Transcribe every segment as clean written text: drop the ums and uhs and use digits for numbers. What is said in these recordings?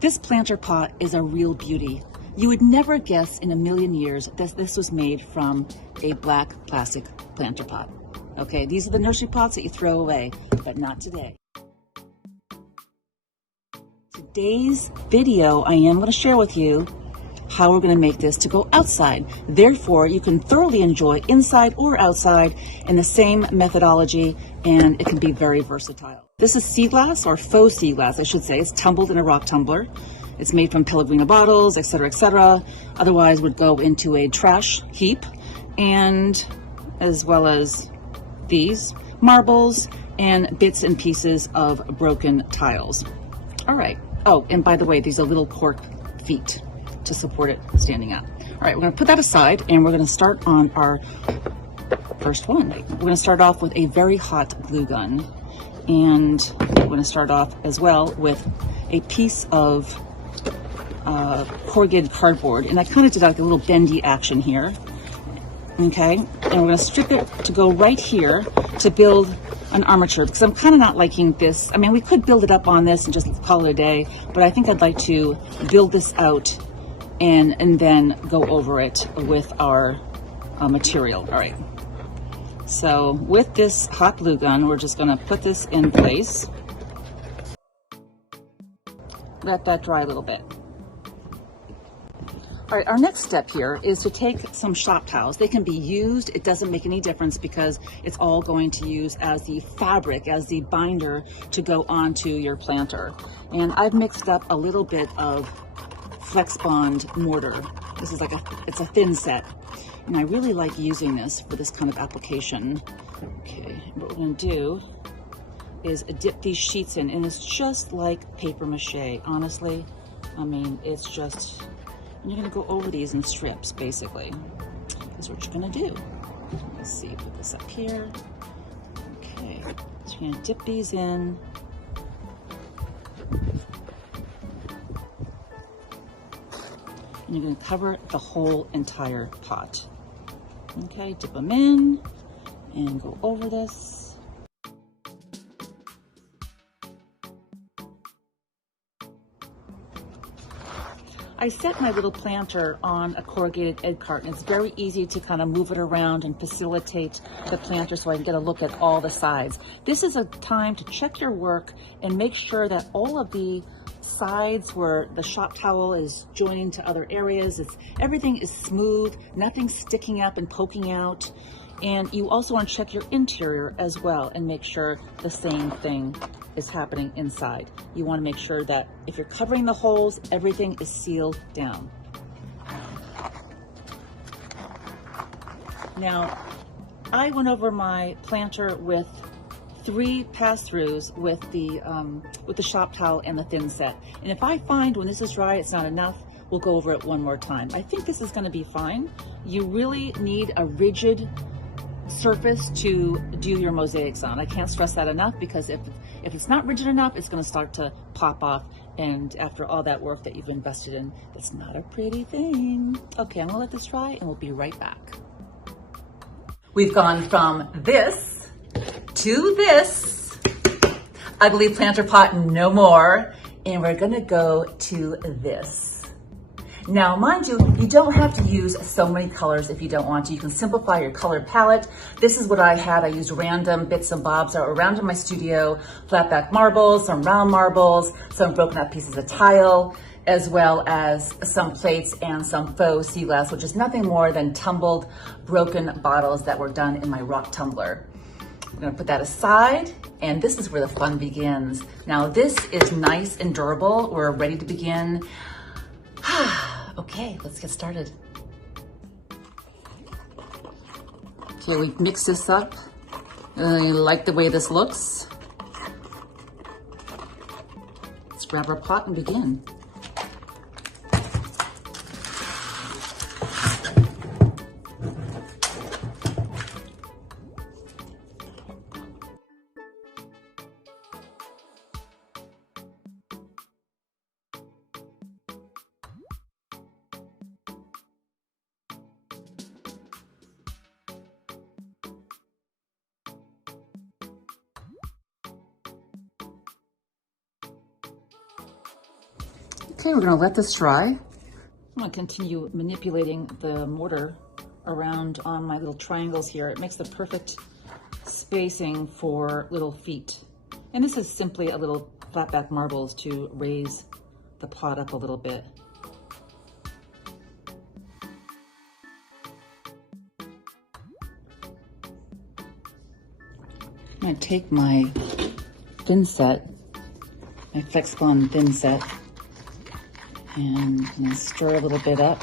This planter pot is a real beauty. You would never guess in a million years that this was made from a black plastic planter pot. Okay, these are the nursery pots that you throw away, but not today. Today's video, I am going to share with you how we're going to make this to go outside. Therefore, you can thoroughly enjoy inside or outside in the same methodology, and it can be very versatile. This is sea glass, or faux sea glass, I should say. It's tumbled in a rock tumbler. It's made from Pellegrino bottles, etc., etc. Otherwise, would go into a trash heap, and as well as these marbles and bits and pieces of broken tiles. All right. Oh, and by the way, these are little cork feet to support it standing up. All right, we're going to put that aside, and we're going to start on our first one. We're going to start off with a very hot glue gun, and we're going to start off as well with a piece of corrugated cardboard, and I kind of did like a little bendy action here. Okay, and we're going to strip it to go right here to build an armature, because I'm kind of not liking this. I mean, we could build it up on this and just call it a day, but I think I'd like to build this out and then go over it with our material. All right, so with this hot glue gun, we're just going to put this in place. Let that dry a little bit. All right, our next step here is to take some shop towels. They can be used. It doesn't make any difference because it's all going to use as the fabric, as the binder to go onto your planter. And I've mixed up a little bit of Flex Bond mortar. This is it's a thin set. And I really like using this for this kind of application. Okay, what we're gonna do is dip these sheets in, and it's just like paper mache, honestly. I mean, it's just, and you're gonna go over these in strips, basically. That's what you're gonna do. Let's see, put this up here. Okay, so you're gonna dip these in. And you're gonna cover the whole entire pot. Okay, dip them in and go over this. I set my little planter on a corrugated egg carton. It's very easy to kind of move it around and facilitate the planter so I can get a look at all the sides. This is a time to check your work and make sure that all of the sides where the shop towel is joining to other areas, everything is smooth, nothing's sticking up and poking out. And you also want to check your interior as well and make sure the same thing is happening inside. You want to make sure that if you're covering the holes, everything is sealed down. Now, I went over my planter with 3 pass-throughs with the shop towel and the thin set. And if I find when this is dry it's not enough, we'll go over it one more time. I think this is going to be fine. You really need a rigid surface to do your mosaics on. I can't stress that enough, because if it's not rigid enough, it's going to start to pop off, and after all that work that you've invested in, that's not a pretty thing. Okay, I'm gonna let this dry and we'll be right back. We've gone from this to this ugly planter pot no more, and we're gonna go to this. Now, mind you, you don't have to use so many colors if you don't want to. You can simplify your color palette. This is what I had. I used random bits and bobs that were around in my studio, flat back marbles, some round marbles, some broken up pieces of tile, as well as some plates and some faux sea glass, which is nothing more than tumbled, broken bottles that were done in my rock tumbler. I'm gonna put that aside, and this is where the fun begins. Now, this is nice and durable. We're ready to begin. Okay, let's get started. Okay, we mix this up. I like the way this looks. Let's grab our pot and begin. Okay, we're gonna let this dry. I'm gonna continue manipulating the mortar around on my little triangles here. It makes the perfect spacing for little feet. And this is simply a little flat back marbles to raise the pot up a little bit. I'm gonna take my thin set, my Flex Bond thin set, and I'm gonna stir a little bit up.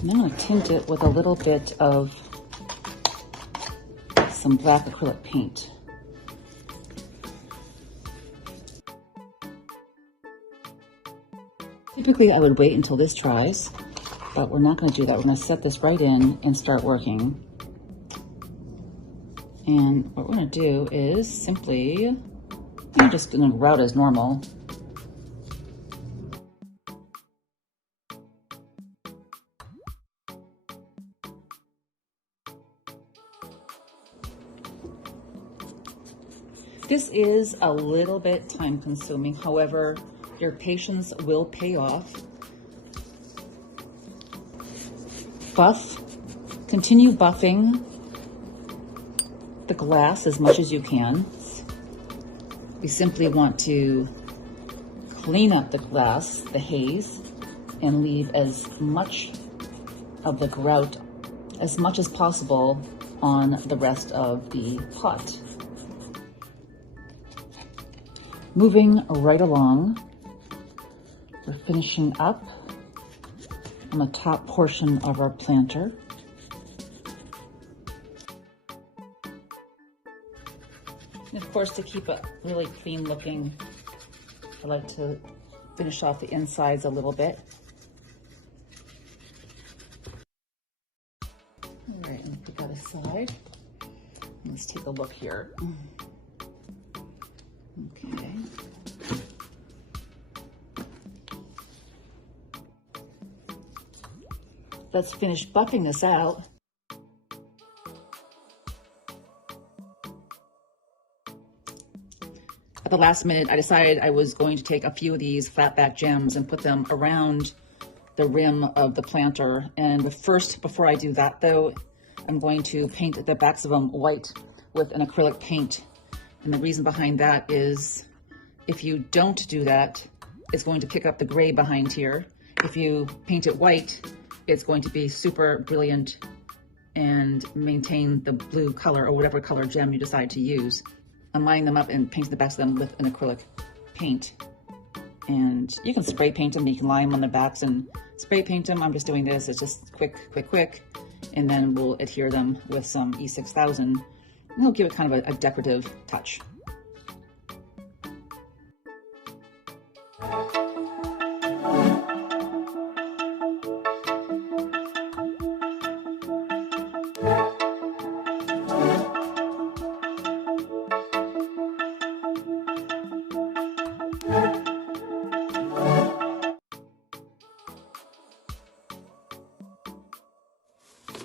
And I'm gonna tint it with a little bit of some black acrylic paint. Typically I would wait until this dries, but we're not gonna do that. We're gonna set this right in and start working. And what we're gonna do is simply, I'm just gonna route as normal. This is a little bit time consuming. However, your patience will pay off. Buff, continue buffing the glass as much as you can. We simply want to clean up the glass, the haze, and leave as much of the grout, as much as possible, on the rest of the pot. Moving right along, we're finishing up on the top portion of our planter. And of course, to keep it really clean looking, I like to finish off the insides a little bit. All right, I'm gonna put that aside. Let's take a look here. Okay. Let's finish buffing this out. At the last minute, I decided I was going to take a few of these flat back gems and put them around the rim of the planter. And first, before I do that though, I'm going to paint the backs of them white with an acrylic paint. And the reason behind that is if you don't do that, it's going to pick up the gray behind here. If you paint it white, it's going to be super brilliant and maintain the blue color or whatever color gem you decide to use. I'm lining them up and painting the backs of them with an acrylic paint. And you can spray paint them, you can line them on the backs and spray paint them. I'm just doing this, it's just quick. And then we'll adhere them with some E6000 and it'll give it kind of a decorative touch.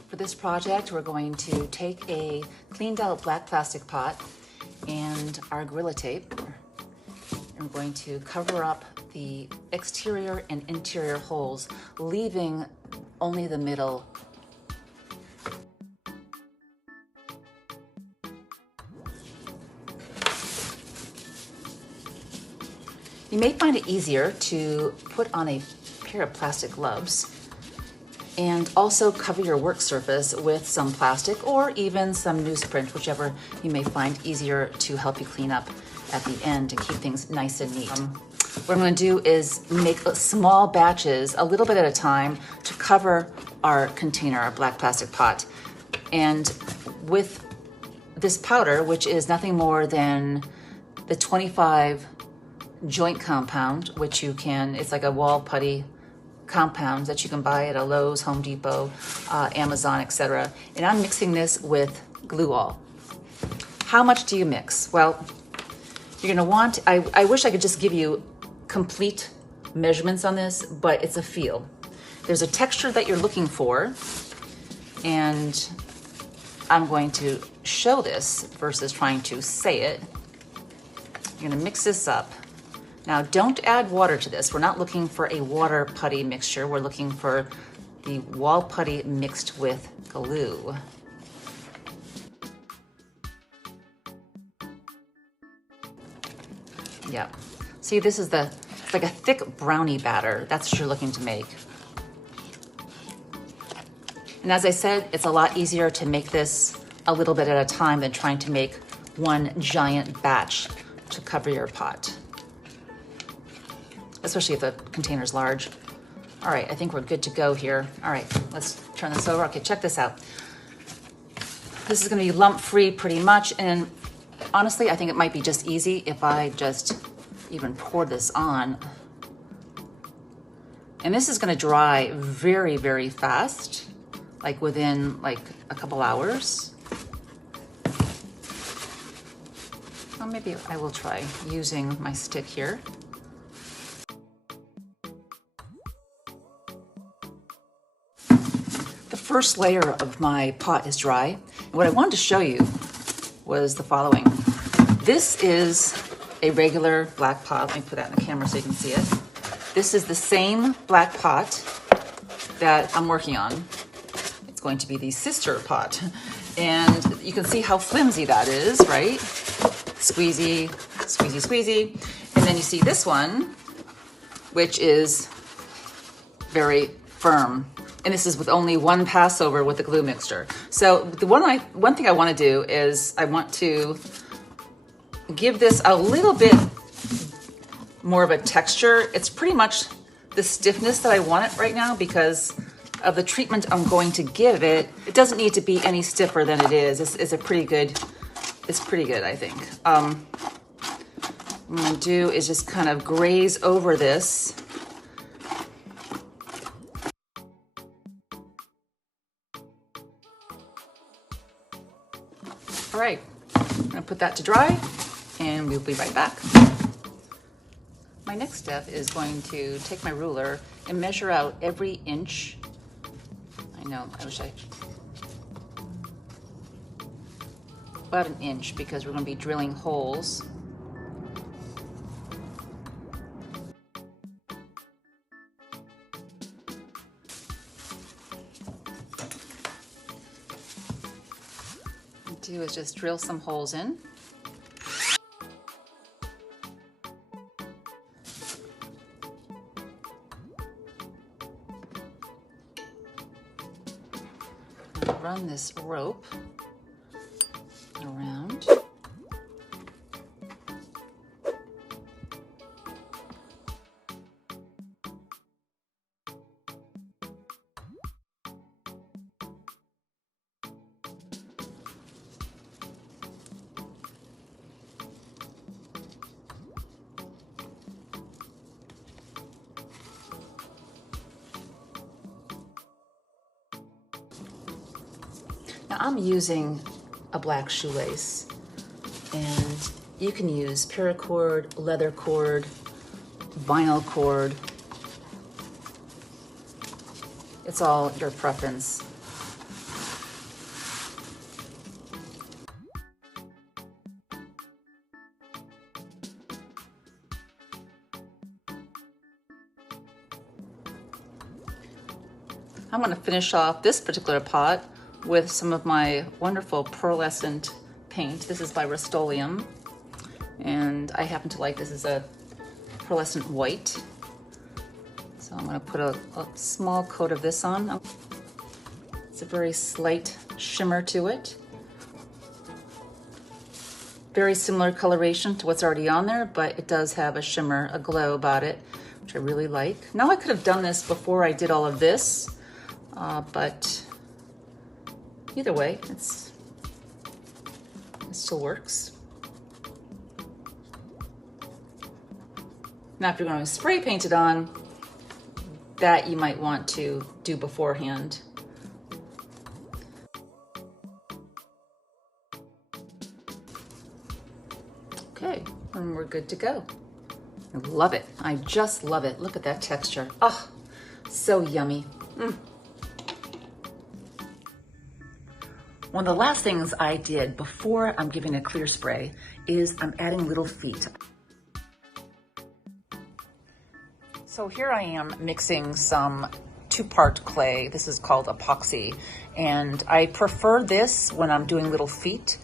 For this project, we're going to take a cleaned out black plastic pot and our Gorilla Tape. And we're going to cover up the exterior and interior holes, leaving only the middle. You may find it easier to put on a pair of plastic gloves and also cover your work surface with some plastic or even some newsprint, whichever you may find easier to help you clean up at the end and keep things nice and neat. What I'm gonna do is make small batches, a little bit at a time, to cover our container, our black plastic pot. And with this powder, which is nothing more than the 25 joint compound, which you can, it's like a wall putty compounds that you can buy at a Lowe's, Home Depot, Amazon, etc. And I'm mixing this with glue all. How much do you mix? Well, you're gonna want, I wish I could just give you complete measurements on this, but it's a feel. There's a texture that you're looking for, and I'm going to show this versus trying to say it. You're gonna mix this up Now don't add water to this. We're not looking for a water putty mixture. We're looking for the wall putty mixed with glue. Yeah, see, this is it's like a thick brownie batter. That's what you're looking to make. And as I said, it's a lot easier to make this a little bit at a time than trying to make one giant batch to cover your pot, especially if the container's large. All right, I think we're good to go here. All right, let's turn this over. Okay, check this out. This is gonna be lump-free pretty much, and honestly, I think it might be just easy if I just even pour this on. And this is gonna dry very, very fast, like within like a couple hours. Well, maybe I will try using my stick here. The first layer of my pot is dry. And what I wanted to show you was the following. This is a regular black pot. Let me put that in the camera so you can see it. This is the same black pot that I'm working on. It's going to be the sister pot. And you can see how flimsy that is, right? Squeezy, squeezy, squeezy. And then you see this one, which is very firm. And this is with only one pass over with the glue mixture. So the one thing I want to do is I want to give this a little bit more of a texture. It's pretty much the stiffness that I want it right now because of the treatment I'm going to give it. It doesn't need to be any stiffer than it is. It's pretty good, I think. What I'm gonna do is just kind of graze over this. All right, I'm gonna put that to dry and we'll be right back. My next step is going to take my ruler and measure out every inch. I know, I wish about an inch because we're gonna be drilling holes. What I do is just drill some holes in. Run this rope around. Now I'm using a black shoelace, and you can use paracord, leather cord, vinyl cord. It's all your preference. I'm going to finish off this particular pot with some of my wonderful pearlescent paint. This is by Rust-Oleum, and I happen to like this as a pearlescent white. So I'm going to put a small coat of this on. It's a very slight shimmer to it. Very similar coloration to what's already on there, but it does have a shimmer, a glow about it, which I really like. Now I could have done this before I did all of this, but either way, it still works. Now, if you're going to spray paint it on, that you might want to do beforehand. Okay, and we're good to go. I love it. I just love it. Look at that texture. Oh, so yummy. One of the last things I did before I'm giving a clear spray is I'm adding little feet. So here I am mixing some 2-part clay. This is called epoxy, and I prefer this when I'm doing little feet,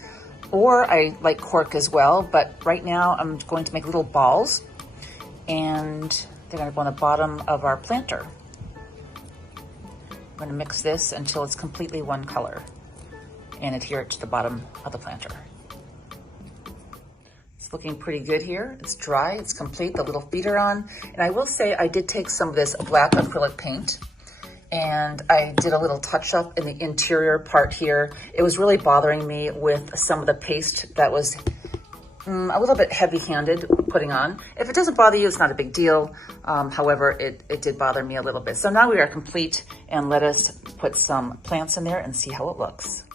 or I like cork as well, but right now I'm going to make little balls, and they're going to go on the bottom of our planter. I'm going to mix this until it's completely one color and adhere it to the bottom of the planter. It's looking pretty good here. It's dry, it's complete, the little feet are on. And I will say I did take some of this black acrylic paint and I did a little touch up in the interior part here. It was really bothering me with some of the paste that was a little bit heavy-handed putting on. If it doesn't bother you, it's not a big deal. However, it did bother me a little bit. So now we are complete, and let us put some plants in there and see how it looks.